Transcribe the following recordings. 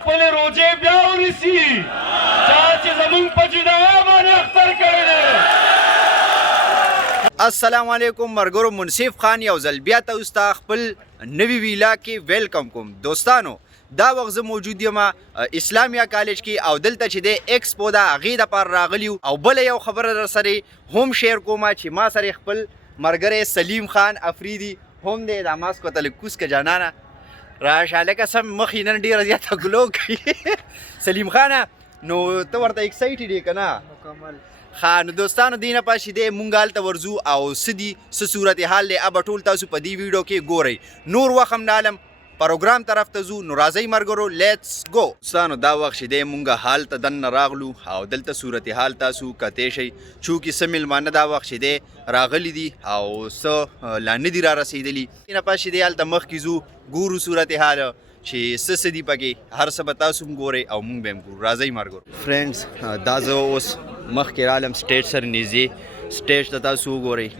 خپلې روجې بیا ونیسي چا چې زمونږ په جنایه باندې اختر کړی دی. السلام علیکم مرګرو، منصف خان یو ځل بیا تاسو ته خپل نوی ویلا کې ویلکم کوم. دوستانو دا وخت زه موجود یم اسلامیا کالج کې او دلته چې دی ایکسپو ده هغې دپاره راغلي یو. او بله یو خبره در سره هم شیر کوم چې ما سره خپل ملګری سلیم خان افریدي هم دی. دا ماسک ورته لږ کوس که جانانه راشه لکه سم مخ یې نن ډېره زیاته ګلو کوي. سلیم خانه نو ته ورته اکسایټډ یې که نه؟ مکمل. ښه نو دوستانو دې نه پس چې دی مونږ هلته ورځو او څه دي څه صورت حال دی ابه ټول تاسو په دې ویډیو کې ګورئ. نور وخت هم نه علم پروګرام طرف ته ځو. نو راځئ مرګرو لیټس ګو. دوستانو دا وخت چې دی مونږ هلته دننه راغلو او دلته صورت حال تاسو کتی شئ چونکې څه میلمانه دا وخت چې دی راغلي دي او څه لا نه دي را رسېدلي. دې نه پس چې دی هلته مخکې ځو ګورو صورت حال چې څه دي پکې هر څه به تاسو هم ګورئ او مونږ به هم ګورو. راځئ مرګرو. فرینډز دا زه اوس مخکې رالم سټیج سره نږدې. سټیج ته تاسو وګورئ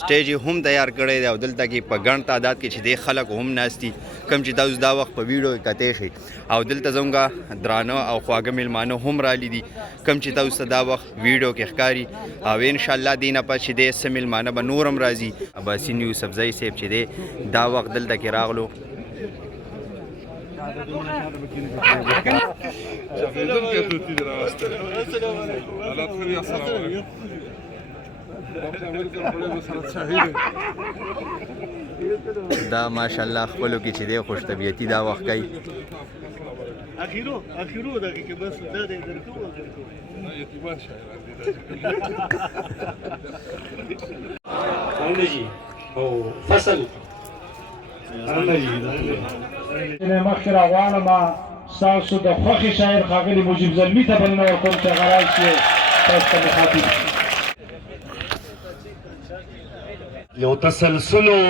سټیج یې هم تیار کړی دی او دلته کې په ګڼ تعداد کې چې دی خلک هم ناست دي کوم چې تاسو دا وخت په ویډیو کې کتی شئ. او دلته زموږ درانه او خواږه میلمانه هم رالی دي کوم چې تاسو ته دا وخت ویډیو کې ښکاري. او انشاءالله دې نه پس چې دی څه میلمانه به نور هم راځي. اباسین یوسفزی صاحب چې دی دا وخت دلته کې راغلو. دا ماشاءالله خپلو کې چې دی خوش طبیعتي دا وخت کوي. اخیرو دغه کې بس دا دی درکو یتیمان شاعران دي او فصل مخکې راغواړم ستاسو د خوښې شاعر ښاغلي مجیب زلمي ته بلنه ورکوم چې هغه راشي تاسو ته مخاطب شي. یو تسلسلو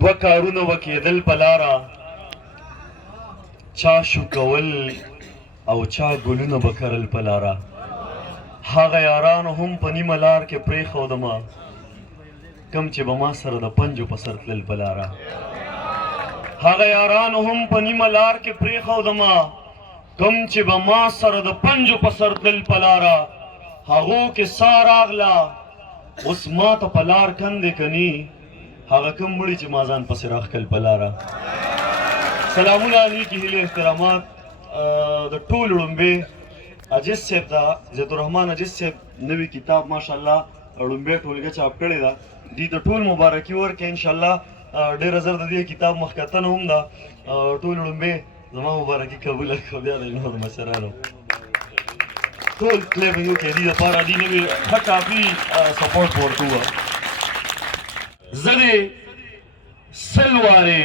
دوه کارونه وکېدل په لاره چا شو کول او چا ګلونه به کرل په لاره. هغه یارانو هم په نیمه لار کې پرېښودمه کم چې به ما سره د پنجو په سر تلل په لاره. هغه یارانو هم په نیمه لار کې پرېښودمه کم چې به ما سره د پنجو په سر تلل په لاره. هغو کې سا راغله اوس ما ته په لار کندې کني هغه کوم مړي چې ما ځان پسې راښکل په لاره. سلامونه نیکې هیلې احترامات د ټولو ړومبې عجیز صاحب ته عزت الرحمن عجیز صاحب نوي کتاب ماشاءالله ړومبې ټولګه چاپ کړې ده. دې ته ټول مبارکي ورکړئ انشاءالله. ډېره زر د دې کتاب مخکتنه هم ده. ټول ړومبې زما مبارکي قبوله کړه. بیا د نورو مشرانو ټول کلیپینګ وکړي دې دپاره دې نوي ښه کافي سپورټ ورته ووه. زه دې سل وارې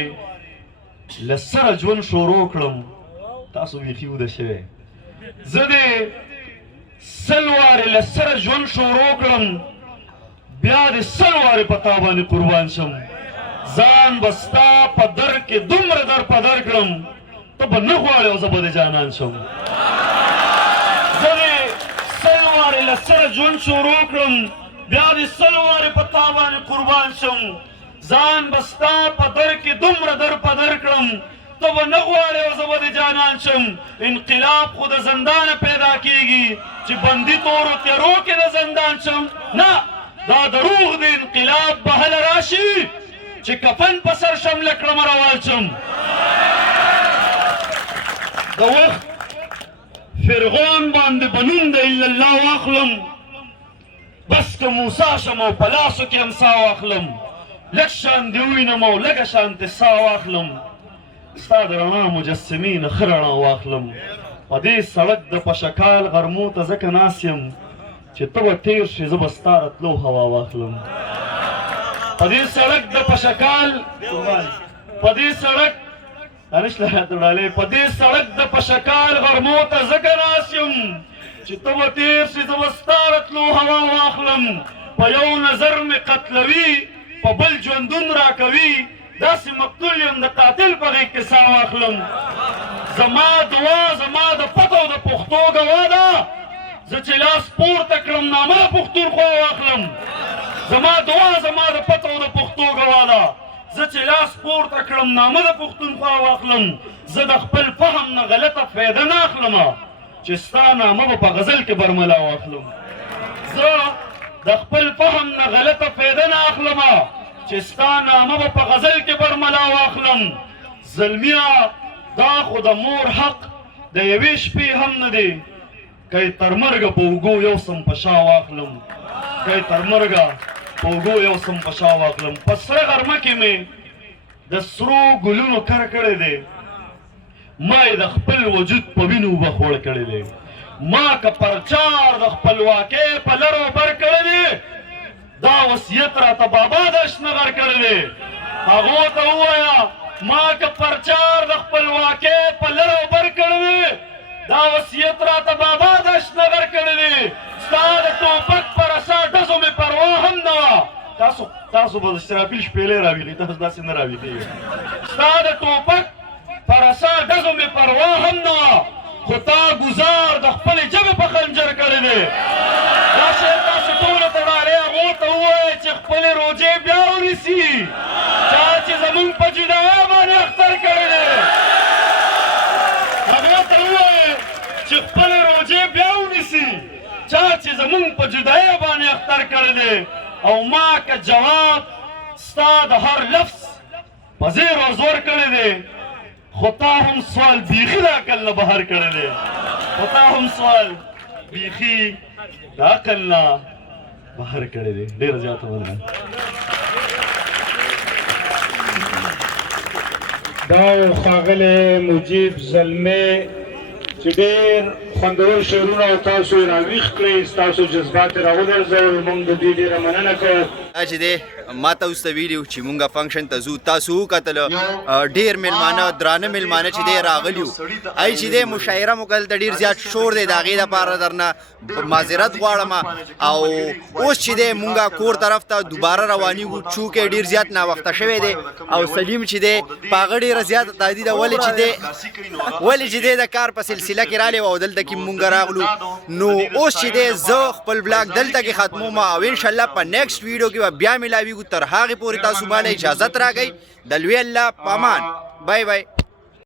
له سره ژوند شروع کړم تاسو بیخي وده شوی. زه دې سل وارې له سره ژوند شروع کړم بیا دې سل وارې په تا باندې قربان شم. ځان به ستا په در کې دومره در په در کړم ته به نه غواړې او زه به دې جانان شم. زه دې سل وارې له سره ژوند شروع کړم بیا دې سل وارې په تا باندې قربان شم. ځان به ستا په در کې دومره در په در کړم ته به نه غواړې او زه به دې جانان شم. انقلاب خو د زندانه پیدا کېږي چې بندي تورو تیرو کې د زندان شم. نه دا دروغ د انقلاب به هله راشي چې کفن په سر شم له کړمه روان شم. د وخت فرعون باندې به نوم د الا الله واخلم بس که موسی شم او په لاسو کې امسا واخلم. لږ شان دې ووینم او لږه شانتې سا واخلم ستا د رڼا مجسمې نه ښه رڼا واخلم. په دې سړک د پشکال غرمو ته ځکه ناست یم چې ته به تېر شې زه به ستا راتلو هوا واخلم. په دې سړک د پشکال په دې سړک په دې سړک د پشکال غرمو ته ځکه ناست یم چې ته به تېر شې زه به ستا راتلو هوا واخلم. په یو نظر مې قتلوي په بل ژوندون راکوي داسې مقتول یم د قاتل په غېږ کې ساه واخلم. زما دعا زما د پتو د پښتو ګوا ده زه چې لاس پورته کړم نامه پښتونخوا واخلم. زما دعا زما د پتو د پښتو ګوا ده زه چې لاس پورته کړم نامه د پښتونخوا واخلم زه د خپل فهم نه غلطه فایده نه اخلم چې ستا نامه به په غزل کې برملا واخلم زه د خپل فهم نه غلطه فایده نه اخلم چې ستا نامه به په غزل کې برملا واخلم زلمیا دا خو د مور حق د یوې شپې هم نه دی که تر مرګه په اوږو یو سم په شا واخلم که تر مرګه په اوږو یو سم په شا واخلم په سره غرمه کې مې د سرو ګلونو کر کړی دی ما یې د خپل وجود په وینو اوبه خوړ کړی دی ما که پرچار د خپلواکۍ په لرو بر کړی دی دا وصیت راته بابا د اشنغر کړی دی هغو ته ووایه ما که پرچار د خپلواکۍ په لرو بر کړی دی دا وصیت راته بابا د اشنغر کړی دی ستا د ټوپک په رسا ډزو مې پروا هم نه وه تاسو به د اسرافیل شپېلې راویښئ تاسو داسې نه راویښېږئ ستا د ټوپک په رسا ډزو مې پروا هم نه وه خو تا ګزار د خپلې ژبې په خنجر کړی دی دا شی تاسو ټولو ته ډالۍ هغو ته ووایئ چې خپلې روجې بیا ونیسي چا چې زموږ په جدایۍ باندې اختر کړی دی هغې ته ووایئ چې خپلې روجې بیا ونیسي چا چې زموږ په جدایۍ باندې اختر کړی دی او ما که جواب ستا د هر لفظ په زیر و زور کړی دی خو تا هم سوال بیخي د عقل نه بهر کړی دی خو تا هم سوال بیخي د عقل نه بهر کړی دی ډېره زیاته مننه دا ښاغلی مجیب زلمی چې ډېر خوندور شعرونه او تاسو یې راویښ کړئ ستاسو جذبات یې راولړزول موږ د دې ډېره مننه کوو دا چې دی ما ته اوس ته ویلي وو چې مونږ فنکشن ته ځو تاسو وکتله ډېر میلمانه درانه میلمانه چې دی راغلي وو ای چې دی مشاعره مو کتل ته ډېر زیات شور دی د هغې دپاره درنه معذرت غواړم او اوس چې دی مونږ کور طرف ته دوباره روانېږو چونکې ډېر زیات ناوخته شوی دی او سلیم چې دی په هغه ډېره زیاته تهدید ولې چې دی د کار په سلسله کې رالی او دلته کې مونږ راغلو نو اوس چې دی زه خپل بلاګ دلته کې ختموم او انشاءالله په نیکسټ ویډیو کې به بیا ملاویږو تر هغې پورې تاسو باندې اجازت راکئ د لوی الله په امان بای بای